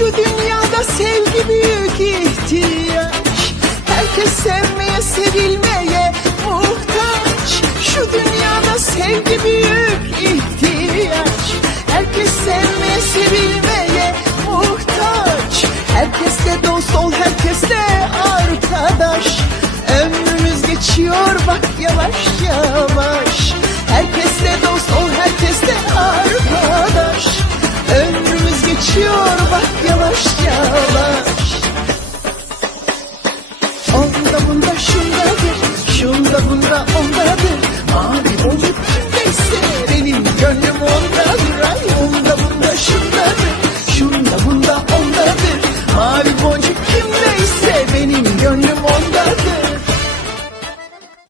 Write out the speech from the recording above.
Şu dünyada sevgi büyük ihtiyaç. Herkes sevmeye sevilmeye muhtaç. Şu dünyada sevgi büyük ihtiyaç. Herkes sevmeye sevilmeye muhtaç. Herkesle dost ol herkesle arkadaş. Ömrümüz geçiyor bak yavaş. Onda bunda şundadır. Şunda bunda ondadır. Abi o